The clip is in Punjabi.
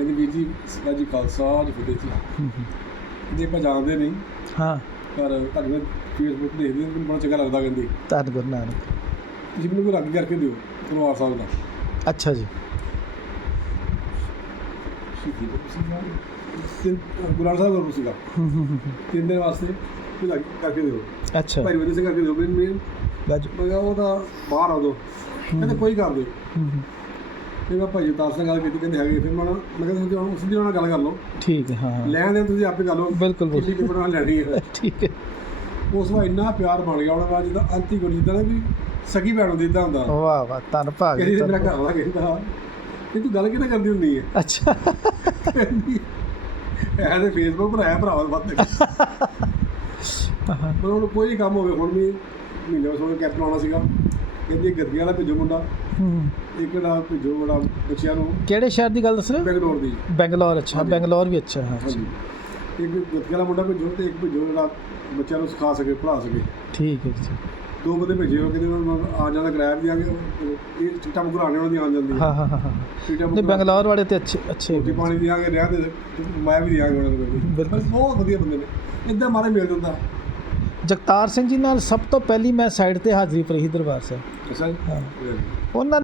ਕਹਿੰਦੇ ਵੀਰ ਜੀ ਸਦਾ ਜੀ ਖਾਲਸਾ ਜੀ ਫਤਿਹ ਜੀ। ਜੇ ਆਪਾਂ ਜਾਣਦੇ ਨਹੀਂ ਹਾਂ। ਪਰ ਤੁਹਾਡੇ ਨਾਲ ਫੇਸਬੁੱਕ ਦੇਖਦੇ ਮੈਨੂੰ ਬੜਾ ਚੰਗਾ ਲੱਗਦਾ ਕਹਿੰਦੀ। ਧੰਨ ਗੁਰੂ ਨਾਨਕ। ਤੁਸੀਂ ਮੈਨੂੰ ਰੱਗ ਕਰਕੇ ਦਿਓ ਤਲਵਾਰ ਸਾਹਿਬ ਦਾ। ਅੱਛਾ ਜੀ। ਗੁਰੂ ਸਾਹਿਬ ਦਾ ਸੀਗਾ। ਤਿੰਨ ਦਿਨ ਵਾਸਤੇ ਰੱਗ ਕਰਕੇ ਦਿਓ। ਅੱਛਾ। ਭਾਈ ਸਿੰਘ ਕਰਕੇ ਦਿਓ ਮੈਂ ਗੱਜ ਮੈਂ ਕਿਹਾ ਉਹ ਤਾਂ ਬਾਹਰ ਆ ਦੋ ਕਹਿੰਦੇ ਕੋਈ ਕਰ ਦਿਓ। ਫਿਰ ਮੈਂ ਭਾਈ ਜਤਾਰ ਸਿੰਘ ਨਾਲ ਕੀਤੀ ਕਹਿੰਦੇ ਹੈਗੇ ਫਿਰ ਮੈਂ ਉਹਨਾਂ- ਮੈਂ ਕਿਹਾ ਤੁਸੀਂ ਉਹਨਾਂ- ਸਿੱਧੀ ਉਹਨਾਂ ਨਾਲ ਗੱਲ ਕਰ ਲਓ। ਠੀਕ ਹੈ ਹਾਂ ਲੈਣ ਦੇਣ ਤੁਸੀਂ ਆਪੇ ਕਰ ਲਓ ਬਿਲਕੁਲ, ਬਿਲਕੁਲ। ਕਿੰਨੀ ਨਾਲ ਲੈਣੀ ਹੈ। ਠੀਕ ਹੈ। ਉਸ ਵਾਰ ਇੰਨਾ ਪਿਆਰ ਬਣ ਗਿਆ ਉਹਨਾਂ ਦਾ ਜਿੱਦਾਂ ਅੰਤੀ ਗੁਰ ਜਿੱਦਾਂ ਨਾ ਵੀ ਸਗੀ ਭੈਣ ਹੁੰਦੀ ਇਦਾਂ ਹੁੰਦਾ। ਵਾਹ ਵਾਹ ਧੰਨ ਭਾਗ ਜੀ, ਕਹਿੰਦੀ ਧੰਨ ਮੇਰਾ ਘਰ ਵਾਲਾ ਕਹਿੰਦਾ ਕਿ ਤੂੰ ਗੱਲ ਕਿਹਨਾਂ ਕਰਦੀ ਹੁੰਦੀ ਹੈ? ਅੱਛਾ। ਕਹਿੰਦੀ ਐ ਤੇ ਫੇਸਬੁੱਕ ਪਰ ਆਇਆ ਭਰਾਵਾ ਵੱਧ। ਹਾਂ, ਪਰ ਉਹਨੂੰ ਕੋਈ ਕੰਮ ਹੋਵੇ ਹੁਣ ਵੀ ਮਹੀਨੇ ਸੋਏ ਕੈਪਟਨ ਆਉਣਾ ਸੀਗਾ। ਕਹਿੰਦੀ ਗੱਦੀ ਵਾਲਾ ਭੇਜੋ ਮੁੰਡਾ। ਹੂੰ। ਇੱਕ ਜਿਹੜਾ ਭੇਜੋ ਬੜਾ ਬੱਚਿਆਂ ਨੂੰ। ਕਿਹੜੇ ਸ਼ਹਿਰ ਦੀ ਗੱਲ ਦੱਸ ਰਹੇ ਹੋ? ਬੈਂਗਲੌਰ ਦੀ। ਬੈਂਗਲੌਰ ਅੱਛਾ। ਬੈਂਗਲੌਰ ਵੀ ਅੱਛਾ ਹਾਂ। ਹਾਂਜੀ। ਇੱਕ ਗੱਦੀ ਵਾਲਾ ਮੁੰਡਾ ਭੇਜੋ ਤੇ ਇੱਕ ਭੇਜੋ ਜਿਹੜਾ ਬੱਚਿਆਂ ਨੂੰ ਸਿਖਾ ਸਕੇ ਪੜ੍ਹਾ ਸਕੇ। ਠੀਕ ਹੈ ਜੀ। ਦੋ ਬੰਦੇ ਭੇਜੇ ਉਹ ਕਹਿੰਦੇ ਉਹਨਾਂ ਨੂੰ ਆਉਣ ਜਾਣ ਦਾ ਕਿਰਾਇਆ ਵੀ ਦਿਆਂਗੇ ਇਹ ਚਿੱਟਾ ਮੁਕਰਾਣੇ ਉਹਨਾਂ ਦੀ ਆਉਣ ਜਾਂਦੀ ਹਾਂ ਹਾਂ ਹਾਂ ਹਾਂ। ਚਿੱਟਾ ਮੁਕਰਾ ਬੈਂਗਲੌਰ ਵਾਲੇ ਤੇ ਅੱਛੇ ਅੱਛੇ ਰੋਟੀ ਪਾਣੀ ਦਿਆਂਗੇ ਰਹਿਣ ਦੇ। ਮੈਂ ਵੀ ਦਿਆਂਗੇ ਉਹਨਾਂ ਨੂੰ। ਬਿਲਕੁਲ। ਬਹੁਤ ਵਧੀਆ ਬੰਦੇ ਨੇ। ਇਦਾਂ ਮਾਰੇ ਮਿਲ ਜਾਂਦਾ। ਜਗਤਾਰ ਸਿੰਘ ਜੀ ਨਾਲ ਸਭ ਤੋਂ ਪਹਿਲੀ ਮੈਂ ਸਾਈਡ ਤੇ ਹਾਜ਼ਰੀ ਭਰੀ ਸੀ ਦਰਬਾਰ ਸਾਹਿਬ। ਅੱਛਾ ਜੀ। ਹਾਂ। ਉਹਨਾਂ